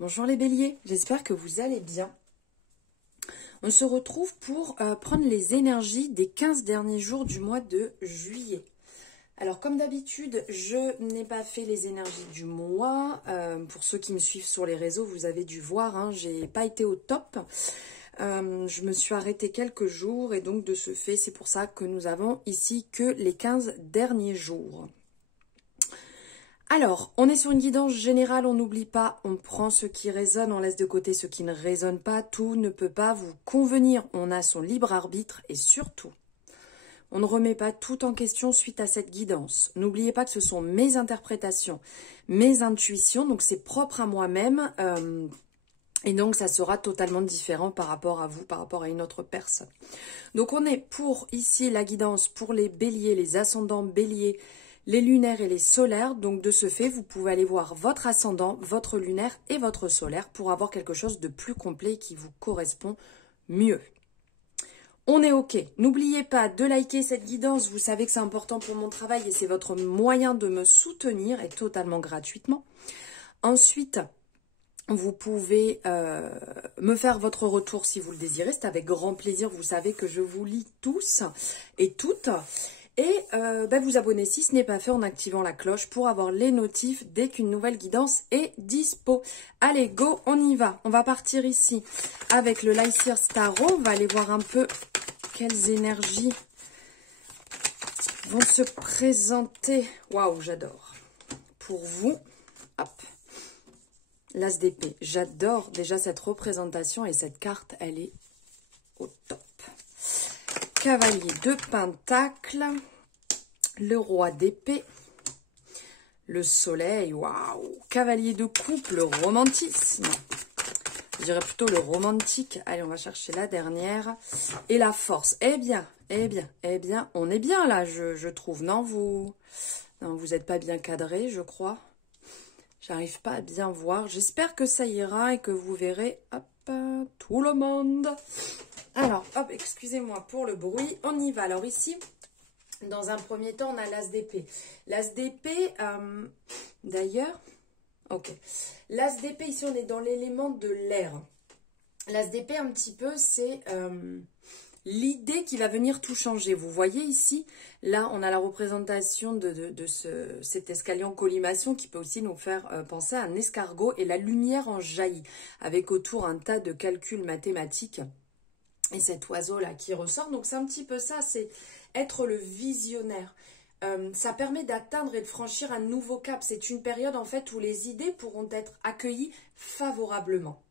Bonjour les béliers, j'espère que vous allez bien. On se retrouve pour prendre les énergies des 15 derniers jours du mois de juillet. Alors comme d'habitude, je n'ai pas fait les énergies du mois. Pour ceux qui me suivent sur les réseaux, vous avez dû voir, hein, j'ai pas été au top. Je me suis arrêtée quelques jours et donc de ce fait, c'est pour ça que nous avons ici que les 15 derniers jours. Alors, on est sur une guidance générale, on n'oublie pas, on prend ce qui résonne, on laisse de côté ce qui ne résonne pas, tout ne peut pas vous convenir, on a son libre arbitre et surtout, on ne remet pas tout en question suite à cette guidance. N'oubliez pas que ce sont mes interprétations, mes intuitions, donc c'est propre à moi-même et donc ça sera totalement différent par rapport à vous, par rapport à une autre personne. Donc on est pour ici la guidance pour les béliers, les ascendants béliers, les lunaires et les solaires. Donc de ce fait, vous pouvez aller voir votre ascendant, votre lunaire et votre solaire pour avoir quelque chose de plus complet qui vous correspond mieux. On est OK. N'oubliez pas de liker cette guidance. Vous savez que c'est important pour mon travail et c'est votre moyen de me soutenir et totalement gratuitement. Ensuite, vous pouvez me faire votre retour si vous le désirez. C'est avec grand plaisir. Vous savez que je vous lis tous et toutes. Et vous abonner si ce n'est pas fait en activant la cloche pour avoir les notifs dès qu'une nouvelle guidance est dispo. Allez, go, on y va. On va partir ici avec le Lyseer Starro. On va aller voir un peu quelles énergies vont se présenter. Waouh, j'adore. Pour vous, hop, l'As d'épée. J'adore déjà cette représentation et cette carte, elle est au top. Cavalier de Pentacle, le roi d'épée, le soleil, waouh, cavalier de coupe, le romantisme, je dirais plutôt le romantique. Allez, on va chercher la dernière, et la force. Eh bien, on est bien là, je trouve. Non, vous n'êtes pas bien cadré, je crois. J'arrive pas à bien voir. J'espère que ça ira et que vous verrez, hop, tout le monde. Alors, hop, excusez-moi pour le bruit, on y va. Alors ici, dans un premier temps, on a l'As d'épée. L'As d'épée, d'ailleurs, ok. L'As d'épée, ici, on est dans l'élément de l'air. L'As d'épée, un petit peu, c'est l'idée qui va venir tout changer. Vous voyez ici, là, on a la représentation de cet escalier en collimation qui peut aussi nous faire penser à un escargot et la lumière en jaillit, avec autour un tas de calculs mathématiques. Et cet oiseau-là qui ressort, donc c'est un petit peu ça, c'est être le visionnaire. Ça permet d'atteindre et de franchir un nouveau cap. C'est une période en fait où les idées pourront être accueillies favorablement.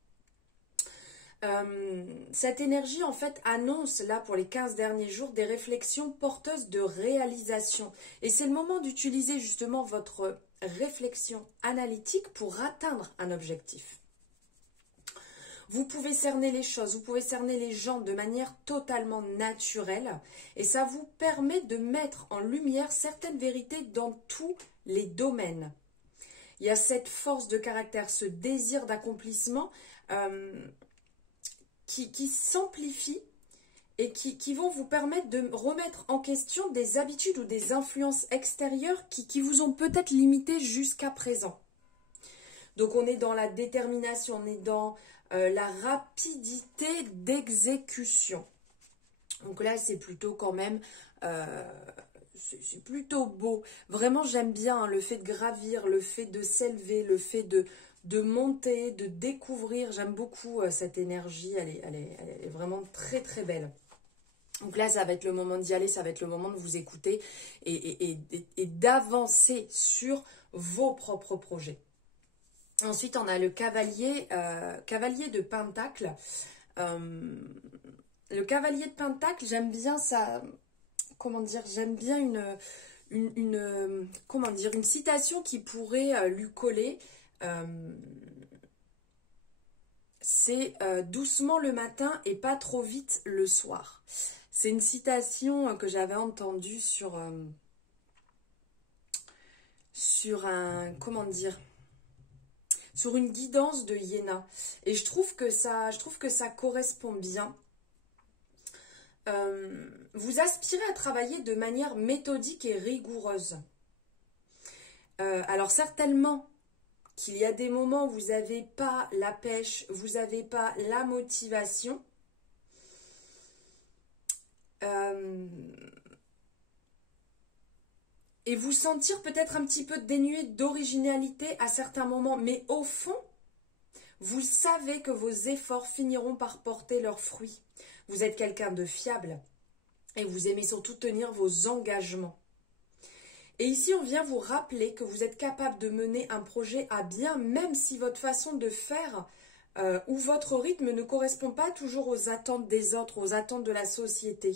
Cette énergie en fait annonce là pour les 15 derniers jours des réflexions porteuses de réalisation. Et c'est le moment d'utiliser justement votre réflexion analytique pour atteindre un objectif. Vous pouvez cerner les choses, vous pouvez cerner les gens de manière totalement naturelle et ça vous permet de mettre en lumière certaines vérités dans tous les domaines. Il y a cette force de caractère, ce désir d'accomplissement qui s'amplifie et qui vont vous permettre de remettre en question des habitudes ou des influences extérieures qui vous ont peut-être limité jusqu'à présent. Donc on est dans la détermination, on est dans la rapidité d'exécution. Donc là, c'est plutôt quand même, c'est plutôt beau. Vraiment, j'aime bien hein, le fait de gravir, le fait de s'élever, le fait de monter, de découvrir. J'aime beaucoup cette énergie, elle est vraiment très très belle. Donc là, ça va être le moment d'y aller, ça va être le moment de vous écouter et d'avancer sur vos propres projets. Ensuite, on a le cavalier de Pentacle. Le cavalier de Pentacle, j'aime bien ça. Comment dire? J'aime bien une citation qui pourrait lui coller. C'est doucement le matin et pas trop vite le soir. C'est une citation que j'avais entendue sur sur une guidance de Iéna. Et je trouve que ça correspond bien. Vous aspirez à travailler de manière méthodique et rigoureuse. Alors certainement qu'il y a des moments où vous n'avez pas la pêche, vous n'avez pas la motivation. Et vous sentir peut-être un petit peu dénué d'originalité à certains moments. Mais au fond, vous savez que vos efforts finiront par porter leurs fruits. Vous êtes quelqu'un de fiable et vous aimez surtout tenir vos engagements. Et ici, on vient vous rappeler que vous êtes capable de mener un projet à bien, même si votre façon de faire ou votre rythme ne correspond pas toujours aux attentes des autres, aux attentes de la société.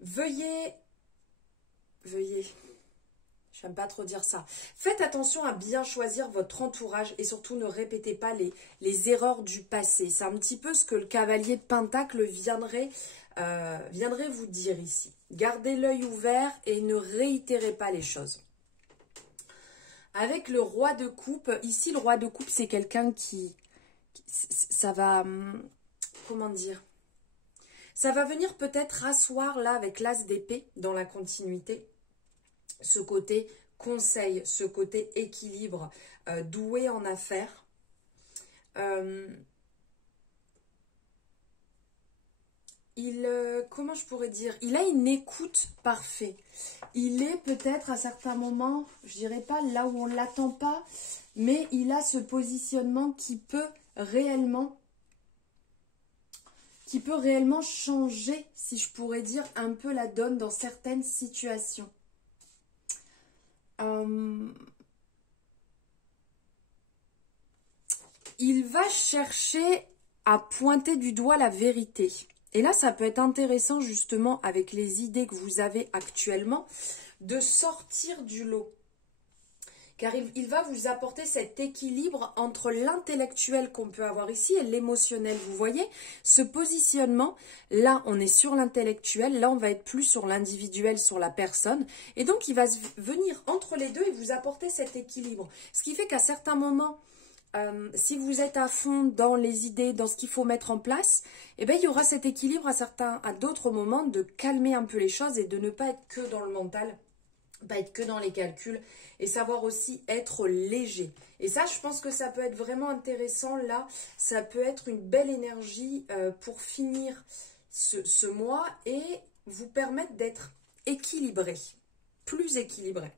Veuillez, j'aime pas trop dire ça. Faites attention à bien choisir votre entourage et surtout ne répétez pas les erreurs du passé. C'est un petit peu ce que le cavalier de Pentacle viendrait vous dire ici. Gardez l'œil ouvert et ne réitérez pas les choses. Avec le roi de coupe, ici le roi de coupe c'est quelqu'un ça va, comment dire, ça va venir peut-être asseoir là avec l'as d'épée dans la continuité. Ce côté conseil, ce côté équilibre, doué en affaires. Comment je pourrais dire, il a une écoute parfaite. Il est peut-être à certains moments, je dirais pas là où on ne l'attend pas, mais il a ce positionnement qui peut réellement changer, si je pourrais dire, un peu la donne dans certaines situations. Il va chercher à pointer du doigt la vérité. Et là, ça peut être intéressant justement avec les idées que vous avez actuellement de sortir du lot. Car il va vous apporter cet équilibre entre l'intellectuel qu'on peut avoir ici et l'émotionnel. Vous voyez, ce positionnement, là, on est sur l'intellectuel, là, on va être plus sur l'individuel, sur la personne. Et donc, il va venir entre les deux et vous apporter cet équilibre. Ce qui fait qu'à certains moments, si vous êtes à fond dans les idées, dans ce qu'il faut mettre en place, eh bien, il y aura cet équilibre à d'autres moments de calmer un peu les choses et de ne pas être que dans le mental, pas être que dans les calculs et savoir aussi être léger. Et ça, je pense que ça peut être vraiment intéressant là. Ça peut être une belle énergie pour finir ce mois et vous permettre d'être équilibré, plus équilibré.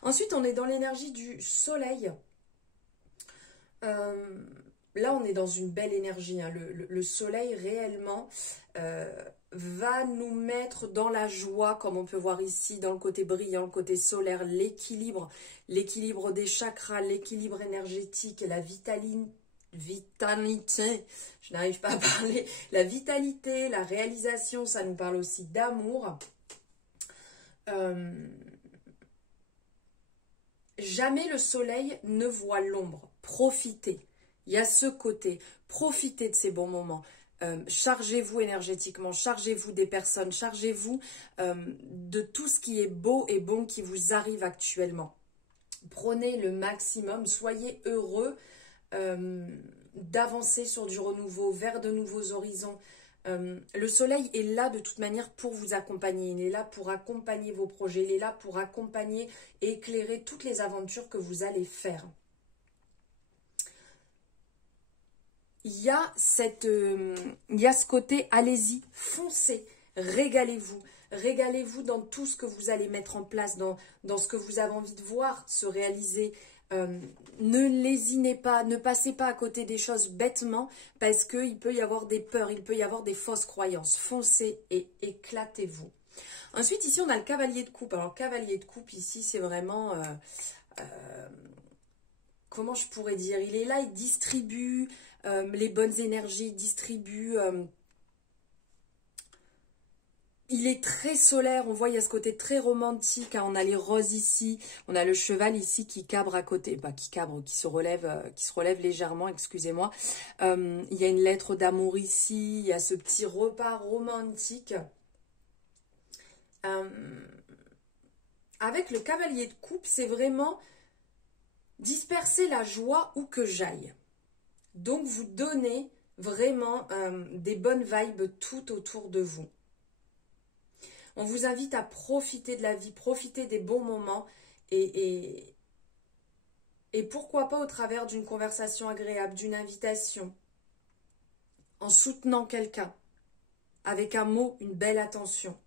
Ensuite, on est dans l'énergie du soleil. Là, on est dans une belle énergie. Hein. Le soleil, réellement, va nous mettre dans la joie, comme on peut voir ici, dans le côté brillant, le côté solaire, l'équilibre des chakras, l'équilibre énergétique, la vitalité, je n'arrive pas à parler, la vitalité, la réalisation, ça nous parle aussi d'amour. Jamais le soleil ne voit l'ombre. Profitez. Il y a ce côté. Profitez de ces bons moments. Chargez-vous énergétiquement. Chargez-vous des personnes. Chargez-vous de tout ce qui est beau et bon qui vous arrive actuellement. Prenez le maximum. Soyez heureux d'avancer sur du renouveau, vers de nouveaux horizons. Le soleil est là de toute manière pour vous accompagner, il est là pour accompagner vos projets, il est là pour accompagner et éclairer toutes les aventures que vous allez faire. Il y a ce côté, allez-y, foncez, régalez-vous. Régalez-vous dans tout ce que vous allez mettre en place, dans ce que vous avez envie de voir se réaliser. Ne lésinez pas, ne passez pas à côté des choses bêtement parce qu'il peut y avoir des peurs, il peut y avoir des fausses croyances. Foncez et éclatez-vous. Ensuite, ici, on a le cavalier de coupe. Alors, cavalier de coupe, ici, c'est vraiment... comment je pourrais dire? Il est là, il distribue les bonnes énergies, il distribue... il est très solaire, on voit il y a ce côté très romantique, hein, on a les roses ici, on a le cheval ici qui cabre à côté, qui se relève légèrement, excusez-moi. Il y a une lettre d'amour ici, il y a ce petit repas romantique. Avec le cavalier de coupe, c'est vraiment disperser la joie où que j'aille. Donc vous donnez vraiment des bonnes vibes tout autour de vous. On vous invite à profiter de la vie, profiter des bons moments et Et pourquoi pas au travers d'une conversation agréable, d'une invitation, en soutenant quelqu'un, avec un mot, une belle attention.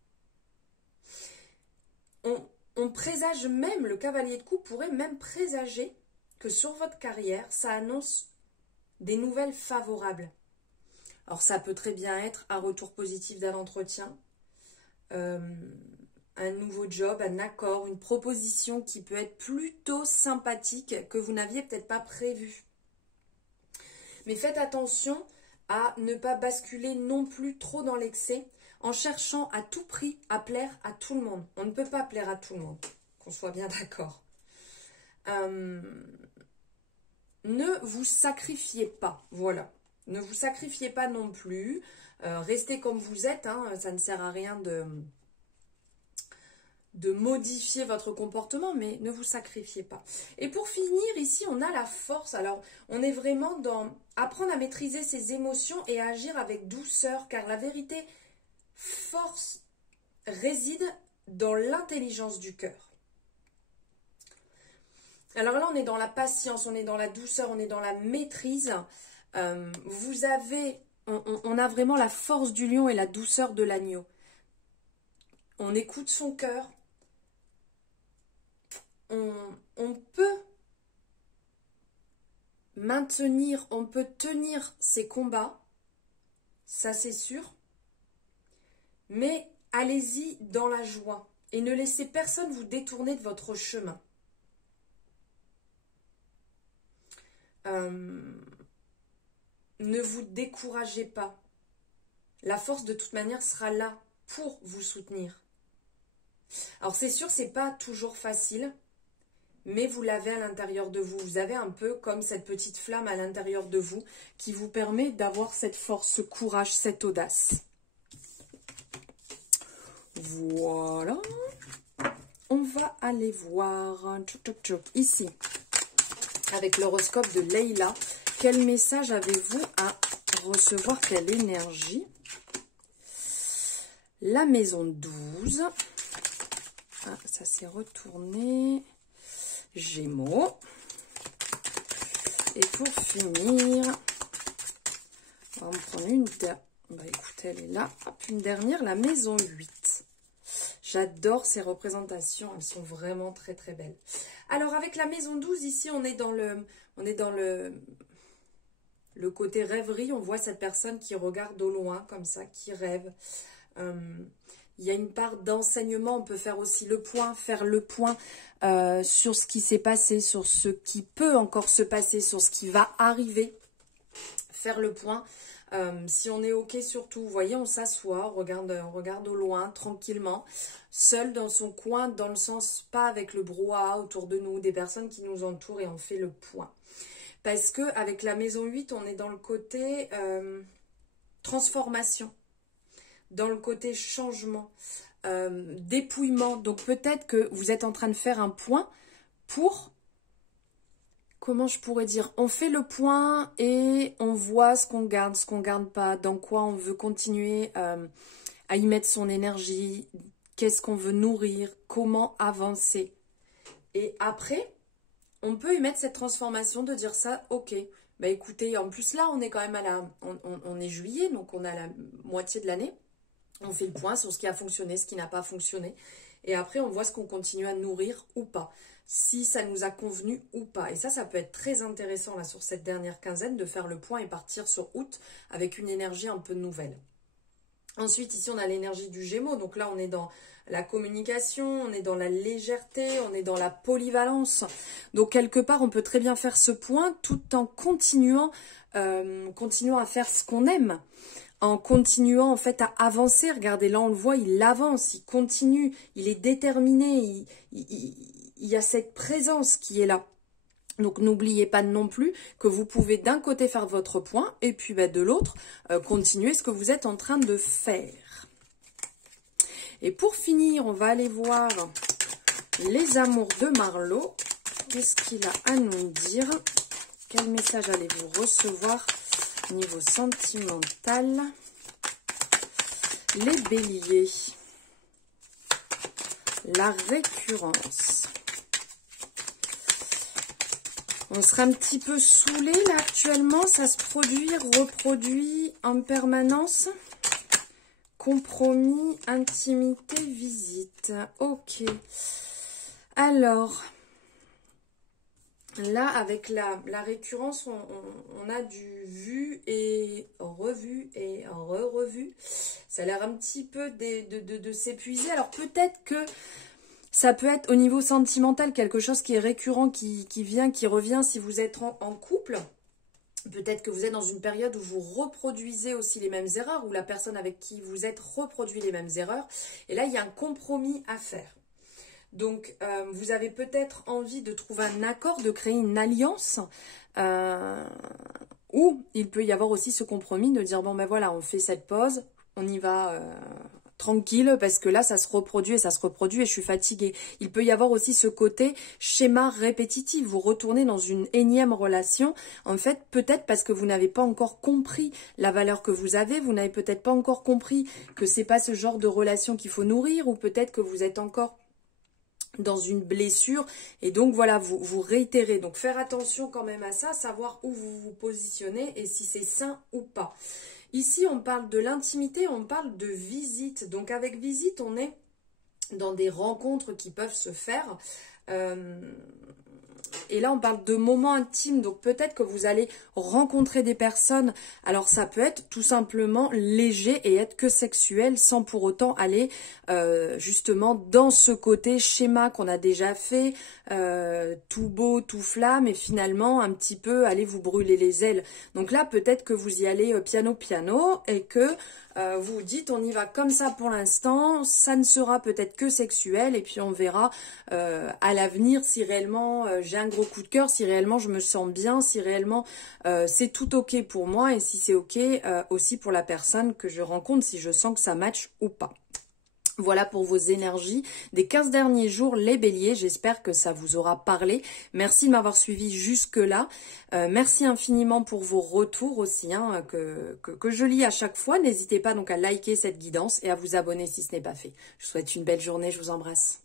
On présage même, le cavalier de coupe pourrait même présager que sur votre carrière, ça annonce des nouvelles favorables. Alors ça peut très bien être un retour positif d'un entretien, un nouveau job, un accord, une proposition qui peut être plutôt sympathique que vous n'aviez peut-être pas prévu. Mais faites attention à ne pas basculer non plus trop dans l'excès en cherchant à tout prix à plaire à tout le monde. On ne peut pas plaire à tout le monde, qu'on soit bien d'accord. Ne vous sacrifiez pas, voilà. Ne vous sacrifiez pas non plus. Restez comme vous êtes, hein, ça ne sert à rien de modifier votre comportement, mais ne vous sacrifiez pas. Et pour finir, ici, on a la force. Alors, on est vraiment dans apprendre à maîtriser ses émotions et à agir avec douceur, car la vérité, force réside dans l'intelligence du cœur. Alors là, on est dans la patience, on est dans la douceur, on est dans la maîtrise. On a vraiment la force du lion et la douceur de l'agneau. On écoute son cœur. On peut maintenir, on peut tenir ses combats, ça c'est sûr, mais allez-y dans la joie et ne laissez personne vous détourner de votre chemin. Ne vous découragez pas. La force de toute manière sera là pour vous soutenir. Alors c'est sûr, c'est pas toujours facile, mais vous l'avez à l'intérieur de vous. Vous avez un peu comme cette petite flamme à l'intérieur de vous qui vous permet d'avoir cette force, ce courage, cette audace. Voilà. On va aller voir ici, avec l'horoscope de Leïla. Quel message avez-vous à recevoir? Quelle énergie? La maison 12. Ah, ça s'est retourné. Gémeaux. Et pour finir, on va en prendre une. Bah écoutez, elle est là. Hop, une dernière, la maison 8. J'adore ces représentations, elles sont vraiment très très belles. Alors avec la maison 12, ici on est dans le côté rêverie. On voit cette personne qui regarde au loin comme ça, qui rêve. Il y a une part d'enseignement, on peut faire aussi faire le point sur ce qui s'est passé, sur ce qui peut encore se passer, sur ce qui va arriver. Faire le point. Si on est OK surtout, vous voyez, on s'assoit, on regarde au loin, tranquillement, seul dans son coin, dans le sens pas avec le brouhaha autour de nous, des personnes qui nous entourent et on fait le point. Parce que avec la maison 8, on est dans le côté transformation, dans le côté changement, dépouillement. Donc peut-être que vous êtes en train de faire un point pour... Comment je pourrais dire? On fait le point et on voit ce qu'on garde pas, dans quoi on veut continuer à y mettre son énergie, qu'est-ce qu'on veut nourrir, comment avancer. Et après, on peut y mettre cette transformation de dire ça, ok, bah écoutez, en plus là, on est quand même on est juillet, donc on a la moitié de l'année. On fait le point sur ce qui a fonctionné, ce qui n'a pas fonctionné. Et après, on voit ce qu'on continue à nourrir ou pas. Si ça nous a convenu ou pas. Et ça peut être très intéressant là sur cette dernière quinzaine de faire le point et partir sur août avec une énergie un peu nouvelle. Ensuite, ici, on a l'énergie du Gémeaux. Donc là, on est dans la communication, on est dans la légèreté, on est dans la polyvalence. Donc, quelque part, on peut très bien faire ce point tout en continuant à faire ce qu'on aime. En continuant en fait à avancer. Regardez, là, on le voit, il avance, il continue, il est déterminé, il y a cette présence qui est là. Donc, n'oubliez pas non plus que vous pouvez d'un côté faire votre point et puis de l'autre, continuer ce que vous êtes en train de faire. Et pour finir, on va aller voir les amours de Marlo. Qu'est-ce qu'il a à nous dire? Quel message allez-vous recevoir niveau sentimental? Les béliers. La récurrence. On serait un petit peu saoulé là actuellement. Ça se produit, reproduit en permanence. Compromis, intimité, visite. Ok. Alors, là, avec la récurrence, on a du vu et revu et re-revu. Ça a l'air un petit peu de s'épuiser. Alors, peut-être que ça peut être au niveau sentimental quelque chose qui est récurrent, qui vient, qui revient si vous êtes en couple. Peut-être que vous êtes dans une période où vous reproduisez aussi les mêmes erreurs, où la personne avec qui vous êtes reproduit les mêmes erreurs. Et là, il y a un compromis à faire. Donc, vous avez peut-être envie de trouver un accord, de créer une alliance, ou il peut y avoir aussi ce compromis de dire, bon ben voilà, on fait cette pause, on y va tranquille, parce que là, ça se reproduit et je suis fatiguée. Il peut y avoir aussi ce côté schéma répétitif. Vous retournez dans une énième relation, en fait, peut-être parce que vous n'avez pas encore compris la valeur que vous avez, vous n'avez peut-être pas encore compris que c'est pas ce genre de relation qu'il faut nourrir, ou peut-être que vous êtes encore dans une blessure, et donc voilà, vous réitérez. Donc faire attention quand même à ça, savoir où vous vous positionnez et si c'est sain ou pas. Ici, on parle de l'intimité, on parle de visite. Donc avec visite, on est dans des rencontres qui peuvent se faire. Et là, on parle de moments intimes, donc peut-être que vous allez rencontrer des personnes. Alors, ça peut être tout simplement léger et être que sexuel, sans pour autant aller justement dans ce côté schéma qu'on a déjà fait, tout beau, tout flamme, et finalement un petit peu aller vous brûler les ailes. Donc là, peut-être que vous y allez piano, et que vous vous dites, on y va comme ça pour l'instant, ça ne sera peut-être que sexuel, et puis on verra à l'avenir si réellement j'ai un gros coup de cœur, si réellement je me sens bien, si réellement c'est tout ok pour moi, et si c'est ok aussi pour la personne que je rencontre, si je sens que ça match ou pas. Voilà pour vos énergies des 15 derniers jours, les béliers. J'espère que ça vous aura parlé. Merci de m'avoir suivi jusque-là. Merci infiniment pour vos retours aussi, hein, que je lis à chaque fois. N'hésitez pas donc à liker cette guidance et à vous abonner si ce n'est pas fait. Je vous souhaite une belle journée. Je vous embrasse.